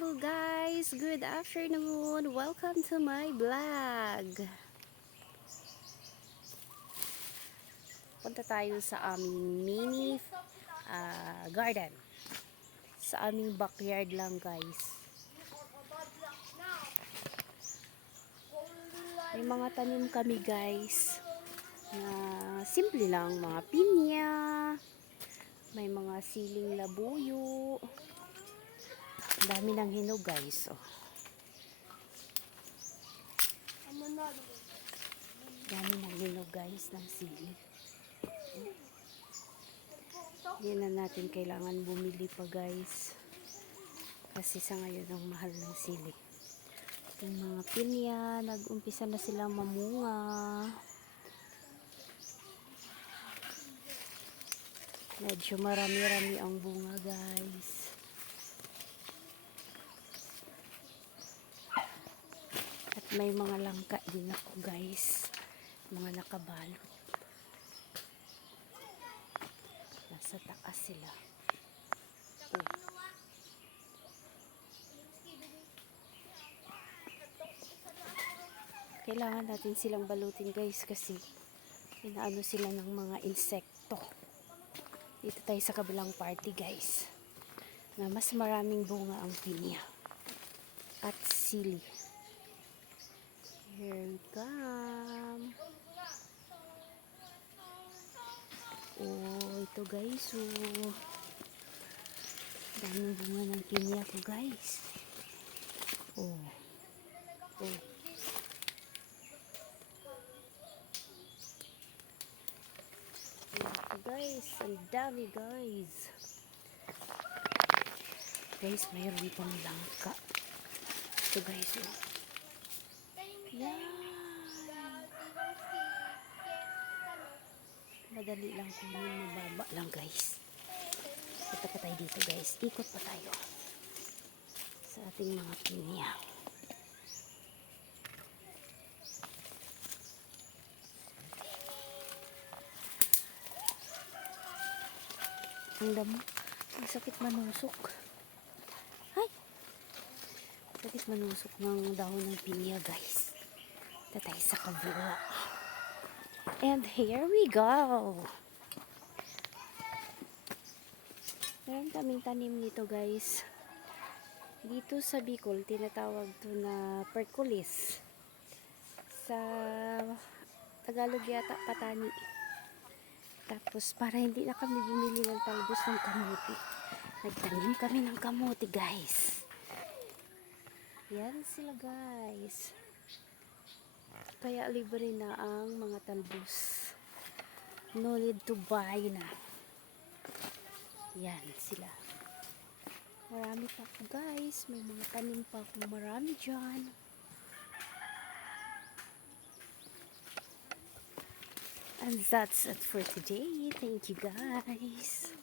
Hello guys, good afternoon. Welcome to my vlog. Punta tayo sa aming mini garden. Sa aming backyard lang guys. May mga tanim kami guys na simple lang, mga pinya. May mga siling labuyo. Ang dami ng hinog guys. Oh. Dami ng hinog guys ng sili. Hindi na natin kailangan bumili pa guys. Kasi sa ngayon ang mahal ng sili. Yung mga pinya, nag-umpisa na silang mamunga. Medyo marami-rami ang bunga guys. At may mga langka din ako guys. Mga nakabalot. Nasa taas sila. Oh. Kailangan natin silang balutin guys kasi inaano sila ng mga insekto. Dito tayo sa kabilang party guys. Na mas maraming bunga ang pinya. At sili. Here we come. Oh, ito guys. Oh. Daming bunga ng pinya ko guys. Oh. Oh. Guys, ang dami guys. Guys, mayroon pang langka. Ito guys, oh. Yan. Madali lang kunin, mababa lang guys. Punta pa tayo dito guys. Ikot pa tayo sa ating mga pinya. Ang damo. Ang sakit manusok. Ay! Sakit manusok ng dahon ng pinya guys. Punta tayo sa kabila. And here we go. Meron kaming tanim nito guys. Dito sa Bicol, tinatawag to na perkulis. Sa Tagalog yata patani. Tapos para hindi na kami bumili ng talbos ng kamuti, nagtanim kami ng kamuti guys. Yan sila guys. Kaya libre na ang mga talbos. No need to buy na. Yan sila. Marami pa ako guys. May mga tanim pa akong marami dyan. And that's it for today. Thank you guys.